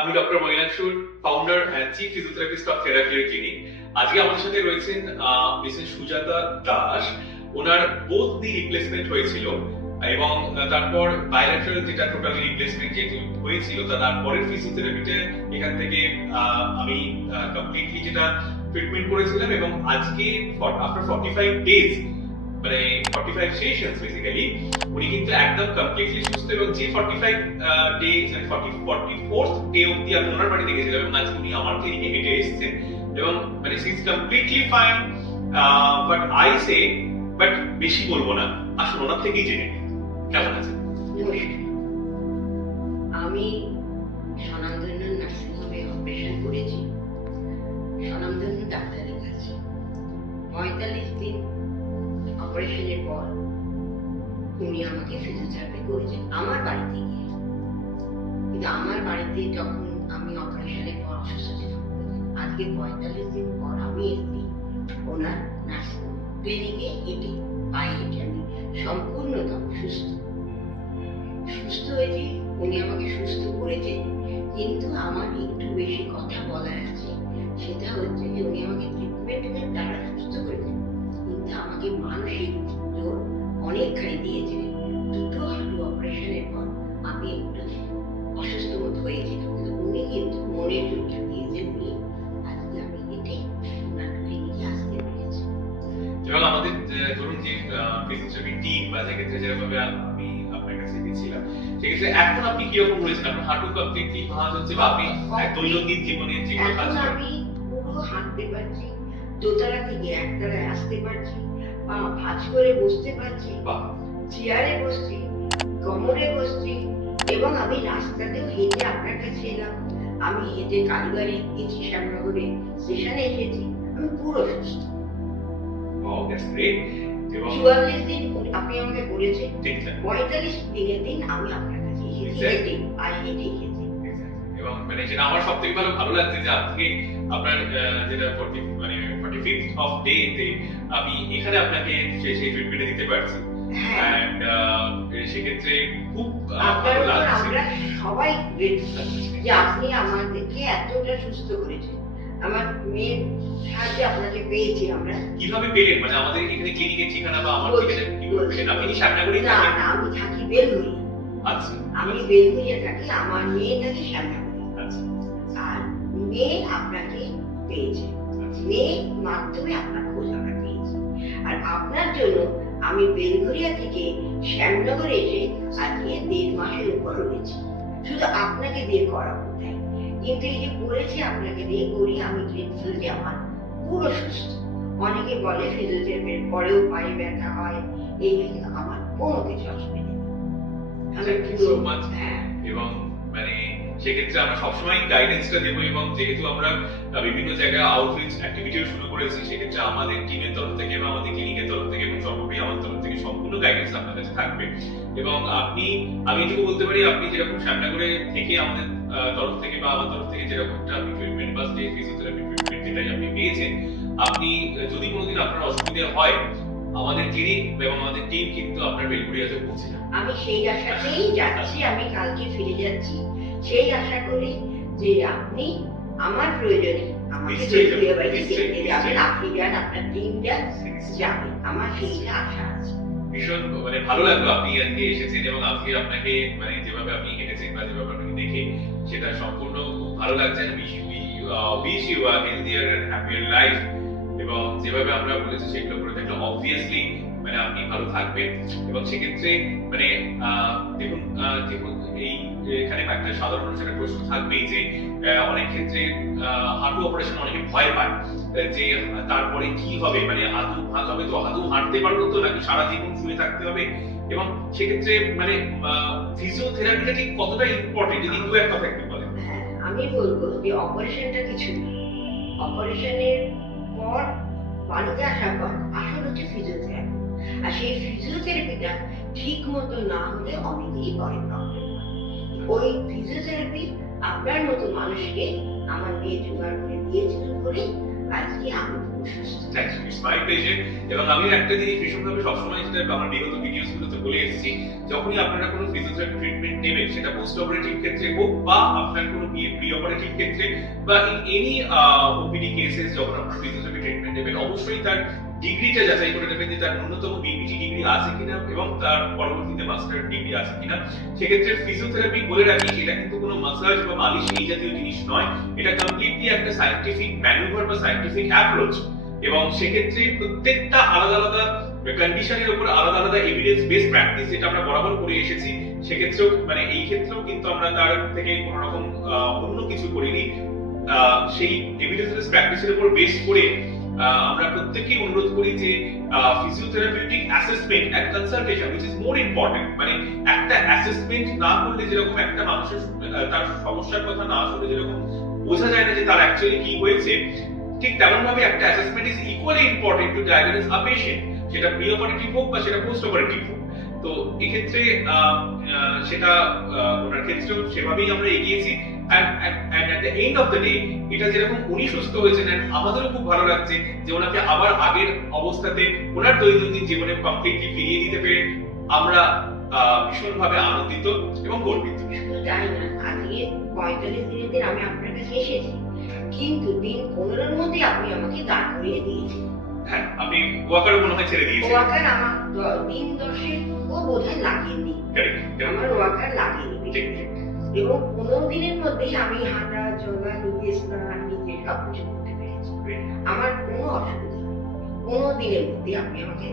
আমি doctor মইনাকসুর, founder and chief physiotherapist of therapeutic clinic. আজকে আমাদের সাথে রয়েছেন মিসেস সুজাতা দাস। ওনার বোথ নি রিপ্লেসমেন্ট হয়েছিল এবং তারপর বাইল্যাটারাল যেটা টোটালি রিপ্লেসমেন্ট যেহেতু হয়েছিল তারপরের ফিজিওথেরাপিতে এখান থেকে আমি কমপ্লিটলি যেটা ট্রিটমেন্ট করেছিলাম এবং আজকে আফটার 45 ডেজ মানে 45 সেশনস বেসিক্যালি উনি কিন্তু একদম কমপ্লিটলি সুস্থ এবং যে 45 ডে 44th ডে অবধি আমি ওনার বাড়িতে গেছিলাম এবং আজকে উনি আমার ক্লিনিকে হেঁটে এসেছেন এবং মানে she is completely fine. But I say but বেশি বলবো না, আসলে ওনার থেকেই জেনে নিই কেমন আছেন। আমি স্বনামধন্য নার্সিংহোমে অপারেশন করেছি, স্বনামধন্য ডাক্তারের কাছে 45 দিন অপারেশনের পর উনি আমাকে ফিজিওথেরাপি করেছেন আমার বাড়িতে গিয়ে। কিন্তু আমার বাড়িতে যখন আমি অপারেশনের পর অসুস্থ ছিলাম, আজকে 45 দিন পর আমি এসেছি ওনার নার্সিং ক্লিনিকে হেঁটে পায়ে হেঁটে আমি সম্পূর্ণতম সুস্থ হয়েছি। উনি আমাকে সুস্থ করেছেন, কিন্তু আমার একটু বেশি কথা বলার আছে। সেটা হচ্ছে যে উনি আমাকে ট্রিটমেন্টের দ্বারা সুস্থ করেছেন, কিন্তু আমাকে মানসিক জোর অনেকখানি দিয়েছিলেন। দুটো হাঁটু অপারেশনের পর আমি একটু অসুস্থ মতো হয়েছিলাম, কিন্তু উনি কিন্তু মনের জোরটা দিয়েছেন বলে আজকে আমি হেঁটে ওনার ক্লিনিকে আসতে পেরেছি। এবং আমাদের ধরুন যে ফিজিওথেরাপি টিম বা সেক্ষেত্রে যেভাবে আমি আপনার কাছে গেছিলাম সেক্ষেত্রে এখন আপনি কিরকম রয়েছেন? আপনার হাঁটু কমপ্লিটলি ভাঁজ হচ্ছে বা আপনি দৈনন্দিন জীবনে যেগুলো কাজ করেন আমি পুরো হাঁটতে পারছি, দোতলা থেকে একতলায় আসতে পারছি, পা ভাঁজ করে বসতে পারছি, চেয়ারে বসছি, কোমরে বসছি এবং আমি রাস্তাতেও হেঁটে আপনার কাছে এলাম। আমি হেঁটে কালীবাড়ি গেছি, শ্যামনগরে স্টেশনে এসেছি। আমি পুরো সুস্থ। 44 দিন আপনি আমাকে বলেছেন, 45 দিনের দিন আমি আপনার কাছে এসেছি হেঁটে, পায়ে হেঁটে এসেছি। এবং মানে যেটা আমার সবথেকে ভালো লাগছে যে আজকে আপনার যেটা 45th অফ ডে তে আমি এখানে আপনাকে সেই ট্রিটমেন্ট দিতে পারছি। এন্ড সেক্ষেত্রে খুব ভালো লাগছে। আমরা সবাই গ্রেটফুল যে আপনি আমাদেরকে এতটা সুস্থ করেছেন। আমার মেয়ের সাহায্যে আপনাকে পেয়েছি আমরা। কিভাবে পেলেন? মানে আমাদের এখানে ক্লিনিকের ঠিকানা বা আমার ঠিকানা কিভাবে পেলেন? আপনি কি শ্যামনগরে না থাকেন? না, আমি থাকি বেলঘড়িয়া। আচ্ছা, আমি বেলঘড়িয়া থাকি, আমার মেয়ে থাকি শ্যামনগরে। আচ্ছা, আর মেয়ে আপনাকে পেয়েছে, মেয়ের মাধ্যমে আপনার খোঁজ আমরা পেয়েছি। আর আপনার জন্য আমি বেলঘড়িয়া থেকে শ্যামনগরে এসে আজকে 1.5 মাসের উপর রয়েছি, শুধু আপনাকে দিয়ে করাবো তাই। কিন্তু এই যে করেছি আপনাকে দিয়ে করি, আমি গ্রেটফুল যে আমার পুরো সুস্থ। অনেকে বলে ফিজিওথেরাপির পরেও পায়ে ব্যথা হয়, এই আমার কোনো কিছু অসুবিধা নেই। এবং মানে সেক্ষেত্রে আমরা সবসময় গাইডেন্সটা দেবো এবং যেহেতু আমরা বিভিন্ন জায়গায় আউটরিচ অ্যাক্টিভিটিও শুরু করেছি সেক্ষেত্রে আমাদের টিমের তরফ থেকে এবং আমাদের ক্লিনিকের তরফ থেকে এবং সর্বোপরি আমার তরফ থেকে সম্পূর্ণ গাইডেন্স আপনার কাছে থাকবে। এবং আমি এটুকু বলতে পারি আপনি যেরকম শ্যামনগরে থেকে আমাদের তরফ থেকে বা আমার তরফ থেকে যেরকমটা আপনি ট্রিটমেন্ট বা স্টে ফিজিওথেরাপি ট্রিটমেন্ট যেটাই আপনি পেয়েছেন, আপনি যদি কোনোদিন আপনার অসুবিধা হয় আমাদের ক্লিনিক এবং আমাদের টিম কিন্তু আপনার বেলঘড়িয়াতে পৌঁছে যাবে। আমি সেই আশাতেই যাচ্ছি, আমি কালকে ফিরে যাচ্ছি সেই আশা করি যে আপনি আমার প্রয়োজনে আমাকে বেলঘড়িয়া বাড়ি দেখতে যাবেন, আপনি যান, আপনার টিম যাবে, আমার সেইটা আশা আছে। ভীষণ মানে ভালো লাগলো আপনি আজকে এসেছেন এবং আজকে আপনাকে মানে যেভাবে আপনি হেঁটেছেন বা যেভাবে আপনাকে দেখে সেটা সম্পূর্ণ খুব ভালো লাগছে। Wish you a healthier and happier life এবং যেভাবে আমরা বলেছি সেগুলো করে দেখলে অবভিয়াসলি মানে আপনি ভালো থাকবেন। এবং সেক্ষেত্রে মানে দেখুন এই এখানে একটা সাধারণ মানুষের প্রশ্ন থাকবেই যে অনেক ক্ষেত্রে হাঁটু অপারেশন অনেকে ভয় পায় যে তারপরে কি হবে, মানে হাঁটু ভাঁজ হবে তো হাঁটু হাঁটতে পারবো তো নাকি সারা জীবন শুয়ে থাকতে হবে। এবং সেক্ষেত্রে মানে ফিজিওথেরাপিটা ঠিক কতটা ইম্পর্টেন্ট যদি দু এক কথা একটু বলেন। হ্যাঁ, আমি বলবো যে অপারেশনটা কিছু না, অপারেশনের পর বাড়িতে আসার পর আসল হচ্ছে ফিজিওথেরাপি। আর সেই ফিজিওথেরাপিটা ঠিক মতো না হলে অনেকেই পরে প্রবলেম হয়। ওই ফিজিওথেরাপি আপনার মতো মানুষকে আমার মেয়ে জোগাড় করে দিয়েছিল বলে আজকে আমি সুস্থ। Thank you, it's my pleasure. এবং আমি একটা জিনিস ভীষণভাবে সবসময় যেটা আমার বিগত ভিডিওস গুলোতে বলে এসেছি, যখনই আপনারা কোনো ফিজিওথেরাপি ট্রিটমেন্ট নেবেন, সেটা পোস্ট অপারেটিভ ক্ষেত্রে হোক বা আপনার কোনো প্রি অপারেটিভ ক্ষেত্রে বা ইন এনি ওপিডি কেসেস, যখন আপনারা ফিজিওথেরাপি ট্রিটমেন্ট নেবেন, অবশ্যই তার ডিগ্রিটা যাচাই করে নেবেন যে তার ন্যূনতম বিপিটি ডিগ্রি আছে কিনা এবং তার পরবর্তীতে মাস্টার ডিগ্রি আছে কিনা। সেক্ষেত্রে ফিজিওথেরাপি বলে রাখি, এটা কিন্তু কোনো মাসাজ বা মালিশ এই জাতীয় জিনিস নয়, এটা কমপ্লিটলি একটা সায়েন্টিফিক ম্যানুভার বা সায়েন্টিফিক অ্যাপ্রোচ। এবং সেক্ষেত্রে প্রত্যেকটা আলাদা আলাদা কন্ডিশনের উপর আলাদা আলাদা এভিডেন্স বেস প্র্যাকটিস যেটা আমরা বরাবর করে এসেছি, সেক্ষেত্রেও মানে এই ক্ষেত্রেও কিন্তু আমরা তার থেকে কোনো রকম অন্য কিছু করিনি। সেই এভিডেন্স বেস প্র্যাকটিসের উপর বেস করে আমরা প্রত্যেককেই অনুরোধ করি যে physiotherapeutic assessment and consultation which is more important. মানে একটা অ্যাসেসমেন্ট না করলে যেরকম একটা মানুষের তার সমস্যার কথা না শুনে যেরকম বোঝা যায় না যে তার অ্যাকচুয়ালি কি হয়েছে, ঠিক তেমন ভাবে একটা assessment is equally important to diagnose a patient, সেটা প্রি অপারেটিভ হোক বা সেটা পোস্ট অপারেটিভ হোক। তো এক্ষেত্রে সেটা ওনার ক্ষেত্রেও সেভাবেই আমরা এগিয়েছি। and at the end of the day এটা যেরকম উনি সুস্থ হয়েছেন, and আমাদেরও খুব ভালো লাগছে যে ওনাকে আবার আগের অবস্থাতে ওনার দৈনন্দিন জীবনে কমপ্লিটলি ফিরিয়ে দিতে পেরে আমরা ভীষণভাবে আনন্দিত এবং গর্বিত। শুধু তাই না, আজকে 45 দিনের দিন আমি আপনার কাছে এসেছি, কিন্তু দিন 15-র মধ্যে আপনি আমাকে দাঁড় করিয়ে দিয়েছেন। হ্যাঁ, আপনি ওয়াকারও মনে হয় ছেড়ে দিয়েছেন। ওয়াকার আমার দিন 10-এর ও বোধহয় লাগেনি, আমার ওয়াকার লাগেনি। এবং 15 দিনের মধ্যেই আমি হাঁটা চলা নিজে স্নান নিজে সব কিছু করতে পেরেছি, আমার কোনো অসুবিধা নেই। 15 দিনের মধ্যে আপনি আমাকে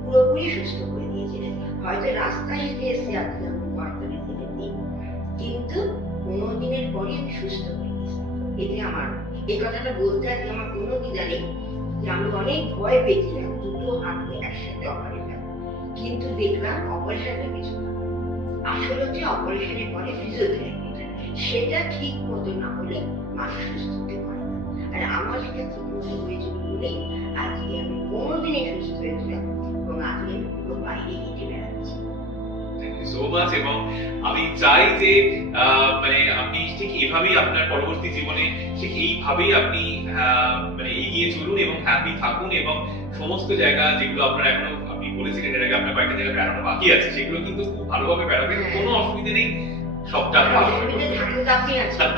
পুরোপুরি সুস্থ করে দিয়েছিলেন। হয়তো রাস্তায় হেঁটে এসে আজকে আমি 45 দিনের দিন, কিন্তু 15 দিনের পরে আমি সুস্থ হয়ে গেছি। এতে আমার এই কথাটা বলতে আজকে আমার কোনো দ্বিধা নেই যে আমি অনেক ভয় পেয়েছিলাম দুটো হাঁটু একসাথে অপারেশন, কিন্তু দেখলাম অপারেশনটা কিছু না, আসলে হচ্ছে অপারেশনের পরে ফিজিওথেরাপি, সেটা ঠিক মতো না হলে মানুষ সুস্থ হতে পারে না। আর আমার সেটা ঠিক মতো হয়েছিল বলেই আজকে আমি 15 দিনে সুস্থ হয়েছিলাম এবং আজকে আমি পুরো বাইরে হেঁটে বেড়াচ্ছি। Thank you so much. এবং আমি চাই যে মানে আপনি ঠিক এভাবেই আপনার পরবর্তী জীবনে ঠিক এইভাবেই আপনি মানে এগিয়ে চলুন এবং হ্যাপি থাকুন, এবং সমস্ত জায়গা যেগুলো আপনার এখনো আপনি বলেছিলেন এর আগে আপনার কয়েকটা জায়গা বেড়ানো বাকি আছে, সেগুলো কিন্তু খুব ভালোভাবে বেড়াবেন, কোনো অসুবিধা নেই, সবটা অসুবিধা থাকলে তো আপনি আছেন।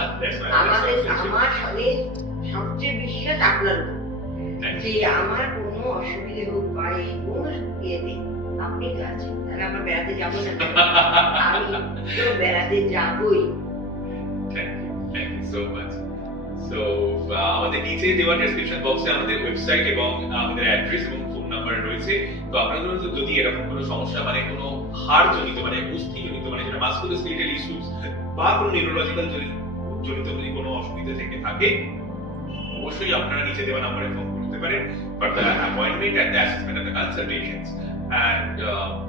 আমার সাথে সবচেয়ে বিশ্বাস আপনার উপর, যে আমার কোনো অসুবিধা হোক বা এই কোনো ইয়েতে আপনি তো আছেন, তাহলে আমরা বেড়াতে যাবো না? আমি তো বেড়াতে যাবোই। Thank you so much. So আমাদের নিচে দেওয়া ডেসক্রিপশন বক্সে আমাদের ওয়েবসাইট এবং আমাদের অ্যাড্রেস এবং ফোন নাম্বার রয়েছে। তো আপনাদের যদি এরকম কোনো সমস্যা মানে কোনো হাড় জনিত মানে অস্থি জনিত মানে যেটা মাসকুলোস্কেলেটাল ইস্যুস বা কোনো নিউরোলজিক্যাল জনিত যদি কোনো অসুবিধা থেকে থাকে, অবশ্যই আপনারা নিচে দেওয়া নাম্বারে ফোন করতে পারেন for the appointment and the assessment and the consultations and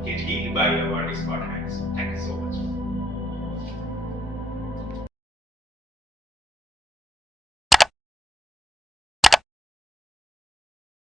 get healed by our expert hands. Thank you so much.